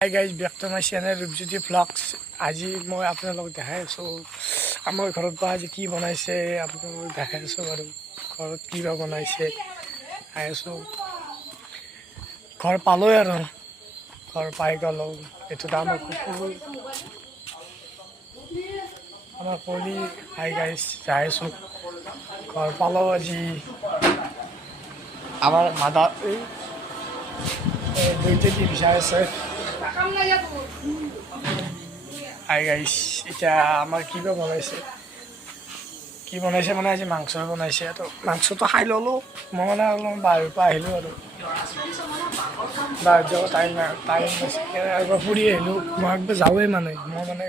Hi guys, back to my channel Rupjyoti Vlogs. আজি মই আপোনালোকক দেখাই আছোঁ আমাৰ ঘৰত বা আজি কি বনাইছে আপোনালোকক দেখাই আছোঁ বাৰু ঘৰত কি বা বনাইছে খাই আছোঁ ঘৰ পালোঁ আৰু ঘৰ পাই গ'লোঁ এইটো আমাৰ কুকুৰ আমাৰ পলি হাই গাইজ যাই আছোঁ ঘৰ পালোঁ আজি আমাৰ মাদা দুইটা কি বিচাৰ আছে হাই গাইজ এতিয়া আমাৰ কি বা বনাইছে মানে আজি মাংস বনাইছে তো মাংসটো খাই ল'লোঁ মই মানে অলপ বাহিৰৰ পৰা আহিলোঁ আৰু বাহিৰত যাব টাইম একবাৰ ফুৰি আহিলোঁ মই একবাৰ যাওঁৱেই মানে মই মানে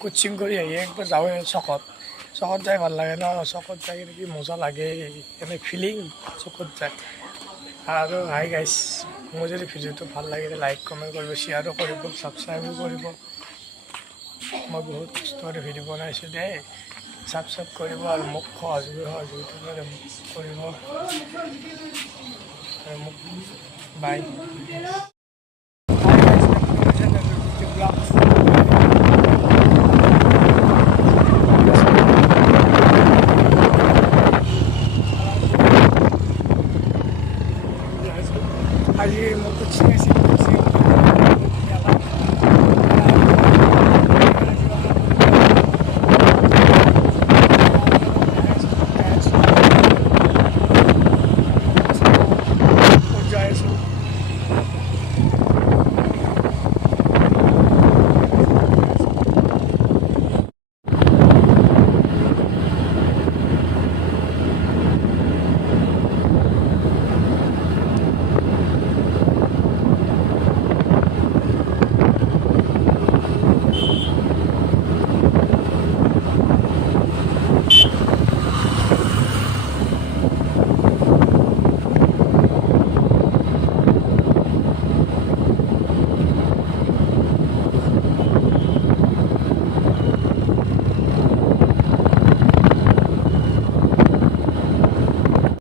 কোচিং কৰি আহি একবাৰ যাওঁৱেই চকত যাই ভাল লাগে ন চকত যাই কি মজা লাগে এনে ফিলিং চকত যায় আৰু হাই গাইজ মোৰ যদি ভিডিঅ'টো ভাল লাগিলে লাইক কমেণ্ট কৰিব শ্বেয়াৰো কৰিব ছাবস্ক্ৰাইবো কৰিব মই বহুত কষ্টৰে ভিডিঅ' বনাইছোঁ দেই ছাবস্ক্ৰাইব কৰিব আৰু মোক সহযোগিতা কৰিব আৰু মোক বাই